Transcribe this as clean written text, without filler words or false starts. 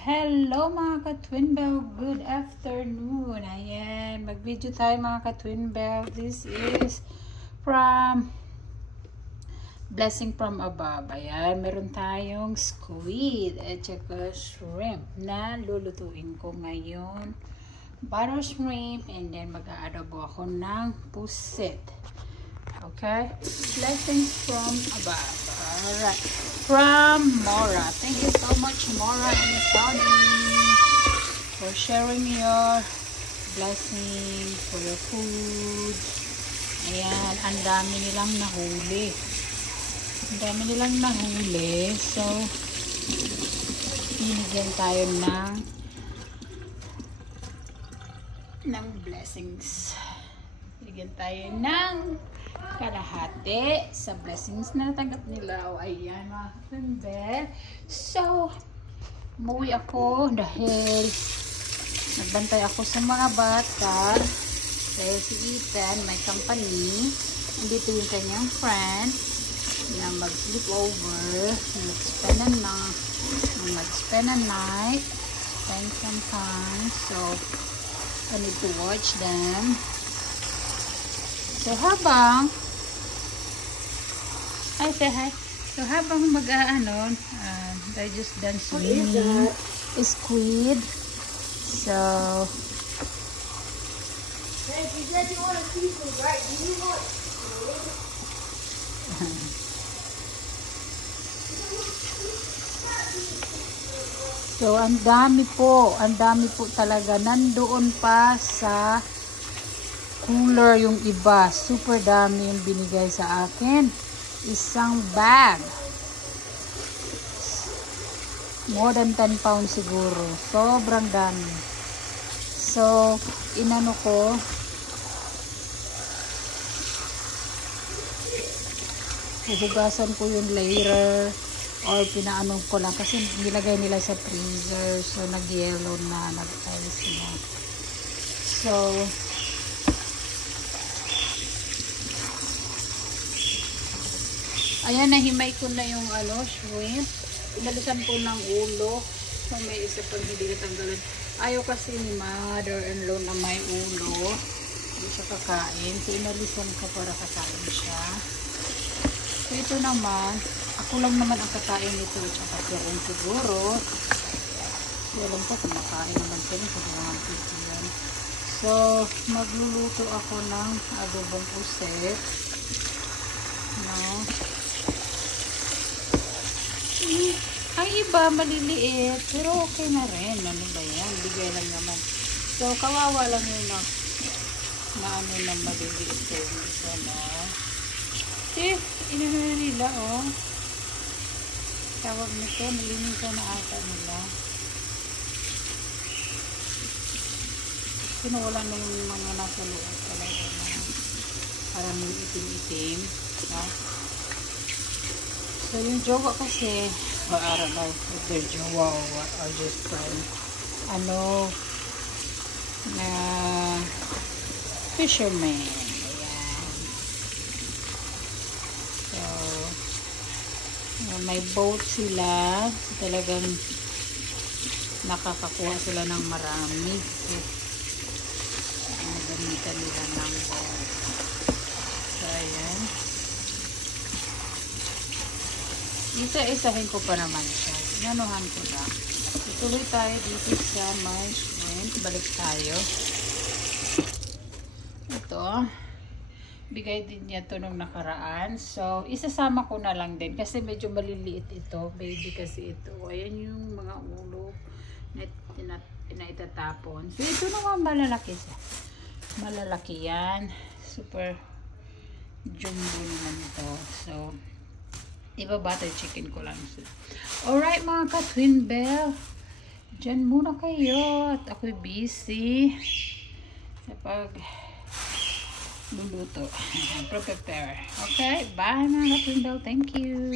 Hello mga ka-Twin Bell, good afternoon. Ayan, mag-video tayo mga ka-Twin Bell. This is from Blessing from Above. Ayan, meron tayong squid at saka shrimp na lulutuin ko ngayon. Butter shrimp and then mag-aadobo ako ng pusit. Okay, blessings from above. Alright, from Mora. Thank you so much, Mora and Tony, for sharing your blessing, for your food. Ayan, ang dami nilang nahuli. Ang dami nilang nahuli. So, binigyan tayo ng blessings. Binigyan tayo ng kalahati sa blessings na natanggap nila. O ayan mga ka-Twin. So, umuwi ako dahil nagbantay ako sa mga bata. Dahil si Ethan may company. Andito yung kanyang friend na mag-sleep over, mag-spend a night, spend some time. So, I need to watch them. So, habang say hi. So, habang I just done swimming squid. So, hey, you said you want to see some, right? Do you want So, ang dami po talaga. Nandoon pa sa cooler yung iba. Super dami yung binigay sa akin. Isang bag. More than 10 pounds siguro. Sobrang dami. So, inano ko. Huhugasan ko yung later. Or pinaanong ko lang. Kasi nilagay nila sa freezer. So, nag-yellow na. Nag-ice na. So, ayan, nahimay ko na yung shrimp. Inalisan ko ng ulo. So, may isa pang hindi natanggalan. Ayaw kasi ni mother-in-law na may ulo. Hindi siya kakain. So, inalisan ko para kakain siya. So, ito naman, ako lang naman ang kakain nito. Tsaka siya siguro. So, alam ko, kumakain naman sila sa mga pito yan. So, magluluto ako ng adobong puset. No? Ang iba maliliit, pero okay na rin. Ano ba yan? Bigay lang naman. So, kawawa lang yun na maliliit ko yung isa, no? See, inano na nila, oh. Tawag nito, nalinisan na ata nila. Sinuwala na yung mga nasa loob talaga na parang itim-itim, no? So, yung jowa kasi, I don't know if they're jowa or what, or just friends, na fisherman. Ayan. So, may boat sila. So, talagang nakakakuha sila ng marami. So, gamitan nila ng boat. So, ayan. Isa-isahin ko pa naman siya. Inanuhan ko na. Ituloy tayo dito sa my shrimp. Balik tayo. Ito. Bigay din niya ito nung nakaraan. So, isasama ko na lang din. Kasi medyo maliliit ito. Baby kasi ito. Ayan yung mga ulo na itatapon. So, ito naman malalaki siya. Malalaki yan. Super jumbo naman ito. So, iba butter chicken ko lang sila. Alright mga ka-Twin Bell. Diyan muna kayo. At ako'y busy. Kapag luluto. Prepare. Okay? Bye mga ka-Twin Bell. Thank you.